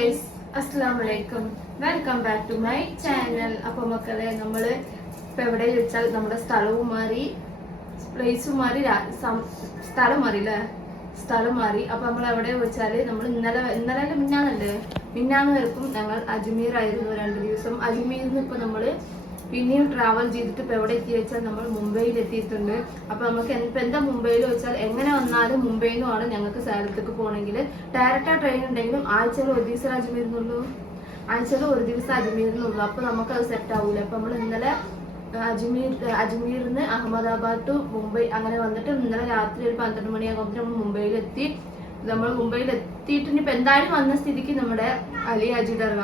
Guys അസ്സാമലൈക്കും welcome back to my channel. അപ്പൊ മക്കളെ നമ്മൾ ഇപ്പൊ എവിടെ വെച്ചാൽ നമ്മുടെ സ്ഥലവും മാറി പ്ലേസും മാറി സ്ഥലം മാറി അല്ലേ സ്ഥലം മാറി. അപ്പൊ നമ്മൾ എവിടെ വെച്ചാൽ നമ്മൾ ഇന്നലെ ഇന്നലെ മിന്നാണല്ലേ മിന്നാന്ന് വരക്കും ഞങ്ങൾ അജ്മീർ ആയിരുന്നു രണ്ട് ദിവസം. അജ്മീരിൽ നിന്ന് ഇപ്പൊ നമ്മൾ പിന്നെയും ട്രാവൽ ചെയ്തിട്ട് ഇപ്പൊ എവിടെ എത്തി വെച്ചാൽ നമ്മൾ മുംബൈയിൽ എത്തിയിട്ടുണ്ട്. അപ്പൊ നമുക്ക് ഇപ്പൊ എന്താ മുംബൈയിൽ വെച്ചാൽ എങ്ങനെ വന്നാലും മുംബൈയിൽ നിന്നുമാണ് ഞങ്ങൾക്ക് സേലത്തേക്ക് പോകണമെങ്കിൽ. ഡയറക്റ്റ് ട്രെയിൻ ഉണ്ടെങ്കിലും ആഴ്ചയിൽ ഒരു ദിവസം അജ്മീരുന്നുള്ളൂ ആഴ്ചയിൽ ഒരു ദിവസം അജ്മീരുന്നുള്ളൂ അപ്പൊ നമുക്ക് അത് സെറ്റ് ആവൂല. അപ്പൊ നമ്മൾ ഇന്നലെ അജ്മീർ അജ്മീറിന്ന് അഹമ്മദാബാദ് ടു മുംബൈ അങ്ങനെ വന്നിട്ട് ഇന്നലെ രാത്രി ഒരു പന്ത്രണ്ട് മണിയാകുമ്പോൾ നമ്മൾ മുംബൈയിൽ എത്തി. നമ്മൾ മുംബൈയിൽ എത്തിയിട്ട് ഇനിയിപ്പോൾ എന്തായാലും വന്ന സ്ഥിതിക്ക് നമ്മുടെ അലി അജി ദർഗ.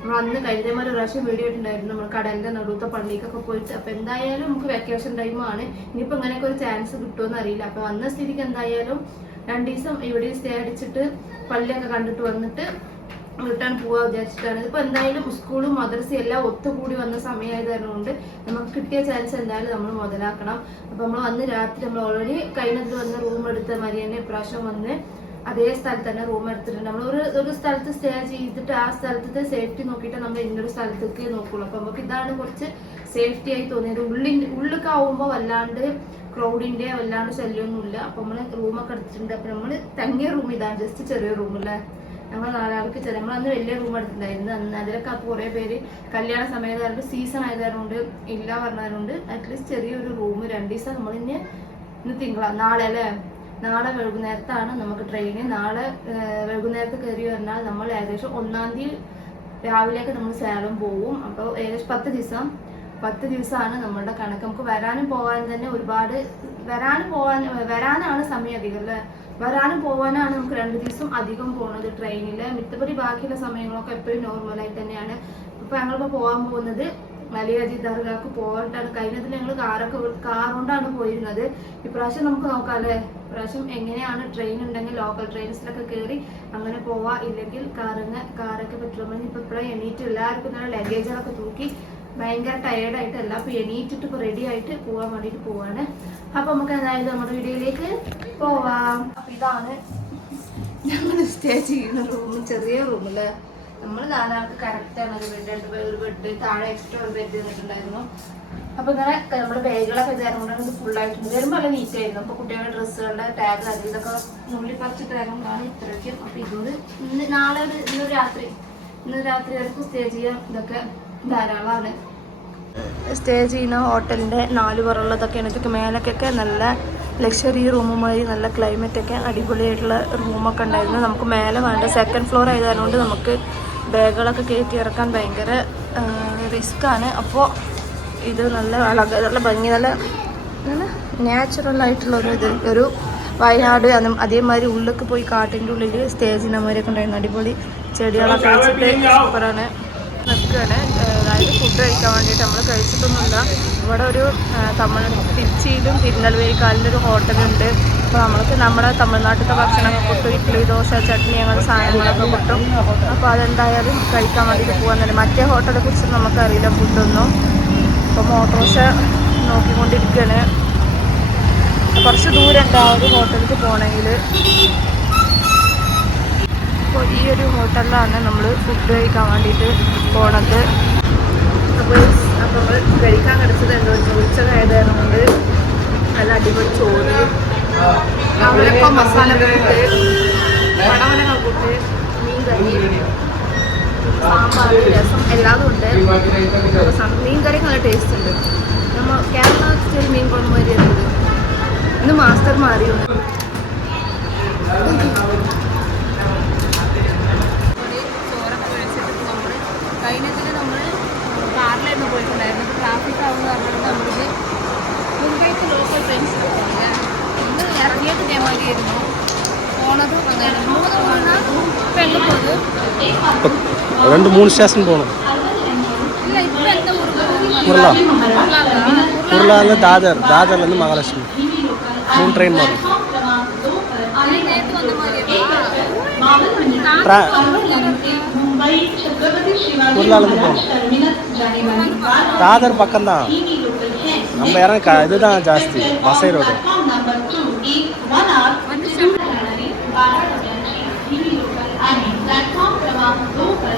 നമ്മൾ അന്ന് കഴിഞ്ഞ ഒരു പ്രാവശ്യം വീഡിയോ ഇട്ടുണ്ടായിരുന്നു നമ്മൾ കടലിന്റെ നടുവത്തെ പള്ളിക്കൊക്കെ പോയിട്ട്. അപ്പൊ എന്തായാലും നമുക്ക് വെക്കേഷൻ ടൈമാണ് ഇനിയിപ്പോ ഇങ്ങനെയൊക്കെ ഒരു ചാൻസ് കിട്ടുമെന്ന് അറിയില്ല. അപ്പൊ വന്ന സ്ഥിതിക്ക് എന്തായാലും രണ്ടു ദിവസം ഇവിടെ സ്റ്റേ അടിച്ചിട്ട് പള്ളിയൊക്കെ കണ്ടിട്ട് വന്നിട്ട് റിട്ടേൺ പോവാ വിചാരിച്ചിട്ടാണ്. ഇപ്പൊ എന്തായാലും സ്കൂളും മദ്രസയും എല്ലാം ഒത്തുകൂടി വന്ന സമയമായതുകൊണ്ട് നമുക്ക് കിട്ടിയ ചാൻസ് എന്തായാലും നമ്മൾ മുതലാക്കണം. അപ്പൊ നമ്മൾ വന്ന് രാത്രി നമ്മൾ ഓൾറെഡി കഴിഞ്ഞത് വന്ന് റൂം എടുത്ത മാതിരി തന്നെ ഇപ്രാവശ്യം വന്ന് അതേ സ്ഥലത്ത് തന്നെ റൂം എടുത്തിട്ടുണ്ട്. നമ്മൾ ഒരു ഒരു സ്ഥലത്ത് സ്റ്റേ ചെയ്തിട്ട് ആ സ്ഥലത്തെ സേഫ്റ്റി നോക്കിയിട്ട് നമ്മൾ ഇന്നൊരു സ്ഥലത്തേക്ക് നോക്കുള്ളൂ. അപ്പൊ നമുക്ക് ഇതാണ് കുറച്ച് സേഫ്റ്റി ആയി തോന്നിയത്. ഉള്ളിന്റെ ഉള്ളിലൊക്കെ ആവുമ്പോൾ വല്ലാണ്ട് ക്രൗഡിന്റെ വല്ലാണ്ട് ശല്യമൊന്നുമില്ല അപ്പൊ നമ്മൾ റൂമൊക്കെ എടുത്തിട്ടുണ്ട്. അപ്പൊ നമ്മൾ തങ്ങിയ റൂം ഇതാണ് ജസ്റ്റ് ചെറിയ റൂം അല്ലേ നമ്മൾ നാലാൾക്ക് ചെറിയ നമ്മൾ അന്ന് വലിയ റൂം എടുത്തിട്ടുണ്ടായിരുന്നു. അന്ന് അതിലൊക്കെ കുറെ പേര് കല്യാണ സമയത്തായതുകൊണ്ട് സീസൺ ആയതുകൊണ്ട് ഇല്ല പറഞ്ഞതുകൊണ്ട് അറ്റ്ലീസ്റ്റ് ചെറിയൊരു റൂം രണ്ട് ദിവസം നമ്മൾ ഇന്ന് ഇന്ന് തിങ്കളാ നാളെ അല്ലേ? നാളെ വൈകുന്നേരത്താണ് നമുക്ക് ട്രെയിന് നാളെ വൈകുന്നേരത്ത് കയറി വന്നാൽ നമ്മൾ ഏകദേശം ഒന്നാം തീയതി രാവിലെയൊക്കെ നമ്മൾ സേലം പോവും. അപ്പോൾ ഏകദേശം പത്ത് ദിവസം. പത്ത് ദിവസമാണ് നമ്മളുടെ കണക്ക്. നമുക്ക് വരാനും പോകാനും തന്നെ ഒരുപാട് വരാനും പോകാൻ വരാനാണ് സമയം അധികം അല്ലേ? വരാനും പോകാനാണ് നമുക്ക് രണ്ട് ദിവസം അധികം പോകുന്നത് ട്രെയിനിൽ മിത്തപ്പടി ബാക്കിയുള്ള സമയങ്ങളൊക്കെ എപ്പോഴും നോർമലായി തന്നെയാണ്. ഇപ്പൊ ഞങ്ങളിപ്പോ പോകാൻ പോകുന്നത് മലയാജി ദർഗാക്ക് പോകാനാണ് കഴിഞ്ഞതിൽ ഞങ്ങൾ കാറൊക്കെ കാർ കൊണ്ടാണ് പോയിരുന്നത്. ഇപ്രാവശ്യം നമുക്ക് നോക്കാം അല്ലേ ഇപ്രാവശ്യം എങ്ങനെയാണ് ട്രെയിൻ ഉണ്ടെങ്കിൽ ലോക്കൽ ട്രെയിൻസിലൊക്കെ കയറി അങ്ങനെ പോവാ. ഇല്ലെങ്കിൽ കാറിന് കാറൊക്കെ പറ്റുമ്പോൾ ഇപ്പൊ ഇപ്പോഴും എണീറ്റ് എല്ലാവർക്കും നല്ല ലഗേജുകളൊക്കെ തൂക്കി ഭയങ്കര ടയേർഡായിട്ട് എല്ലാം ഇപ്പൊ എണീറ്റിട്ട് ഇപ്പൊ റെഡി ആയിട്ട് പോവാൻ വേണ്ടിട്ട് പോവാണ്. അപ്പൊ നമുക്ക് എന്തായാലും നമ്മുടെ വീഡിയോയിലേക്ക് പോവാം. അപ്പൊ ഇതാണ് ഞങ്ങൾ സ്റ്റേ ചെയ്യുന്ന റൂം ചെറിയ റൂമല്ലേ നമ്മൾ നാലാൾക്ക് കറക്റ്റ് ആണ്. ഒരു ബെഡ് രണ്ട് ഒരു ബെഡ് താഴെ എക്സ്ട്രാ ഒരു ബെഡ് തന്നിട്ടുണ്ടായിരുന്നു അപ്പൊ ഇങ്ങനെ നമ്മുടെ ബാഗുകളൊക്കെ ഇതായത് കൊണ്ടാണ് ഇത് ഫുൾ ആയിട്ട് വരുമ്പോൾ നല്ല നീറ്റ് ആയിരുന്നു. അപ്പൊ കുട്ടികളുടെ ഡ്രസ്സുകളുടെ ടാഗ് അത് ഇതൊക്കെ നുള്ളി പറിച്ച് കൊണ്ടാണ് ഇത്രയ്ക്കും. അപ്പൊ ഇതോട് ഇന്ന് നാളെ ഒരു ഇന്നൊരു രാത്രി. ഇന്ന് രാത്രി വരെക്കും സ്റ്റേ ചെയ്യാൻ ഇതൊക്കെ ധാരാളമാണ് സ്റ്റേ ചെയ്യുന്ന ഹോട്ടലിന്റെ നാല് പുറമുള്ളതൊക്കെയാണ്. ഇതൊക്കെ മേലക്കൊക്കെ നല്ല ലക്ഷറി റൂമുമായി നല്ല ക്ലൈമറ്റ് ഒക്കെ അടിപൊളിയായിട്ടുള്ള റൂമൊക്കെ ഉണ്ടായിരുന്നു. നമുക്ക് മേലെ വേണ്ട സെക്കൻഡ് ഫ്ലോർ ആയതുകൊണ്ട് നമുക്ക് ബാഗുകളൊക്കെ കയറ്റി ഇറക്കാൻ ഭയങ്കര റിസ്ക്കാണ്. അപ്പോൾ ഇത് നല്ല അളക നല്ല ഭംഗി നല്ല നല്ല ആയിട്ടുള്ള ഒരു ഇത്. ഒരു വയനാട് അതും അതേമാതിരി ഉള്ളിലേക്ക് പോയി കാട്ടിന്റെ ഉള്ളിൽ സ്റ്റേജിന്റെ മാതിരിയൊക്കെ ഉണ്ടായിരുന്നു. അടിപൊളി ചെടികളൊക്കെ വെച്ചിട്ട് സൂപ്പറാണ്. നിൽക്കുകയാണ് അതായത് ഫുഡ് കഴിക്കാൻ വേണ്ടിയിട്ട് നമ്മൾ കഴിച്ചിട്ടൊന്നുമില്ല. ഇവിടെ ഒരു തമിഴ് തിരുച്ചിയിലും തിരുനെൽവേലിക്കാലിന്റെ ഒരു ഹോട്ടലുണ്ട് അപ്പോൾ നമ്മൾക്ക് നമ്മുടെ തമിഴ്നാട്ടിലത്തെ ഭക്ഷണമൊക്കെ കിട്ടും ഇഡ്ഡലി ദോശ ചട്നി അങ്ങനെ സാധനങ്ങളൊക്കെ കിട്ടും. അപ്പോൾ അതെന്തായാലും കഴിക്കാൻ വേണ്ടിയിട്ട് പോകാൻ തന്നെ. മറ്റേ ഹോട്ടലെ കുറിച്ച് നമുക്കറിയില്ല ഫുഡൊന്നും. അപ്പോൾ മോട്ടോർഷ നോക്കിക്കൊണ്ടിരിക്കുകയാണ് കുറച്ച് ദൂരം ഉണ്ട് ആ ഹോട്ടലിലേക്ക് പോകണമെങ്കിൽ അപ്പോൾ ഈ ഒരു ഹോട്ടലിലാണ് നമ്മൾ ഫുഡ് കഴിക്കാൻ വേണ്ടിയിട്ട് പോണത്. അപ്പോൾ അപ്പോൾ നമ്മൾ കഴിക്കാൻ കിടച്ചത് എന്താ വെച്ചാൽ ഉച്ചകായതുകൊണ്ട് നല്ല അടിപൊളി അവരൊക്കെ മസാല കൂട്ട്. പടവലങ്ങൾ കൂട്ട്. മീൻ കറി. സാമ്പാർ രസം എല്ലാതും ഉണ്ട്. മീൻ കറി നല്ല ടേസ്റ്റ് ഉണ്ട്. നമ്മൾ കേരള മീൻ കുഴമ്പ് വരെ ഇന്ന് മാസ്റ്റർ മാറിയുണ്ട് ரெண்டு மூணு ஸ்டேஷன் போகணும். குர்லா குர்லாலேருந்து தாதர். தாதர்லேருந்து மகாலட்சுமி. மூணு ட்ரெயின் வரும் குர்லாலேருந்து போகணும். தாதர் பக்கம்தான். நம்ம இடம் க இதுதான் ஜாஸ்தி. வசை ரோடு.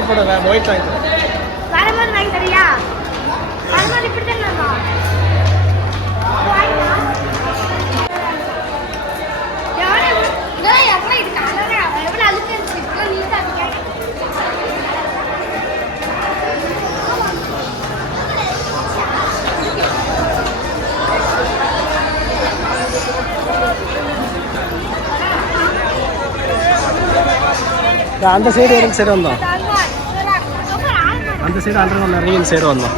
கலர் புடவை ஒயிட் வாங்கி வரும்போது வாங்கி தரியா? வரும்போது இப்படி தான் வரணும் அந்த சைடு வரும் சரி வந்தோம் அந்த சைடு அண்டர்கிரவுண்ட் இறங்கி இந்த சைடு வந்தோம்.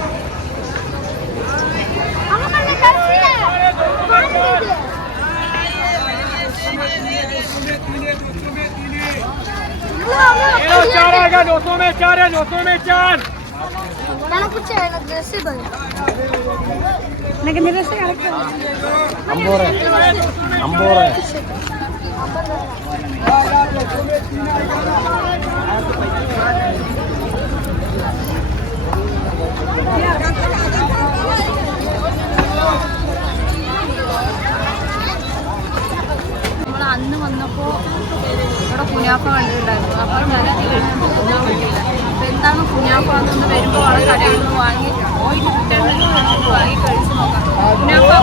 चार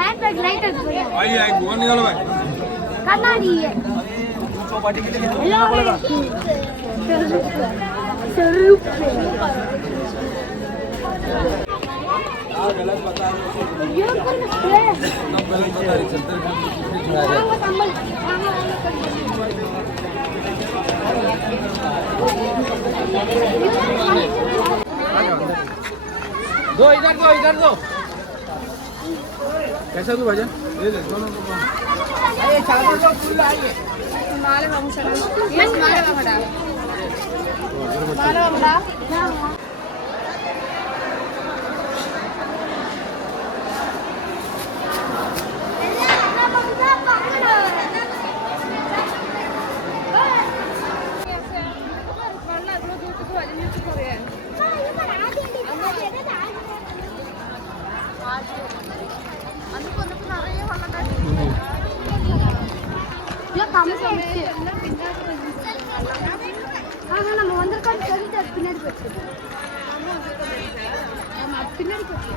हैंड लाइटर भाई एक भगवान निकालो भाई। करना नहीं है। हेलो स्वरूप गलत बता रही है। गलत बता रही दो इधर दो इधर दो। कैसा तू भजन ये ले ஆமாம் நம்ம வந்திருக்கோம் சொல்லிட்டு பின்னாடி போச்சு பின்னாடி போச்சு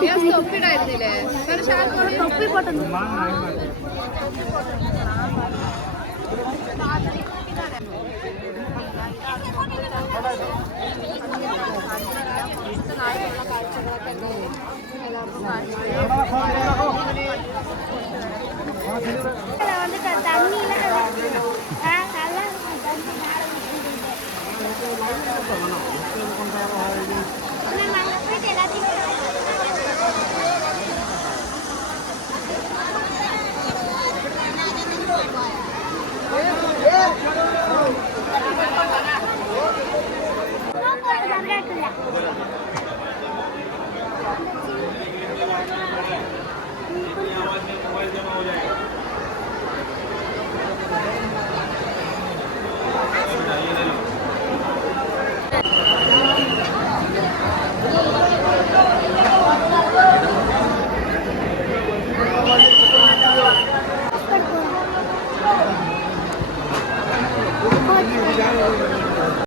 टोपी असं टोपी काय दिले तर शाळेत टोपी पटत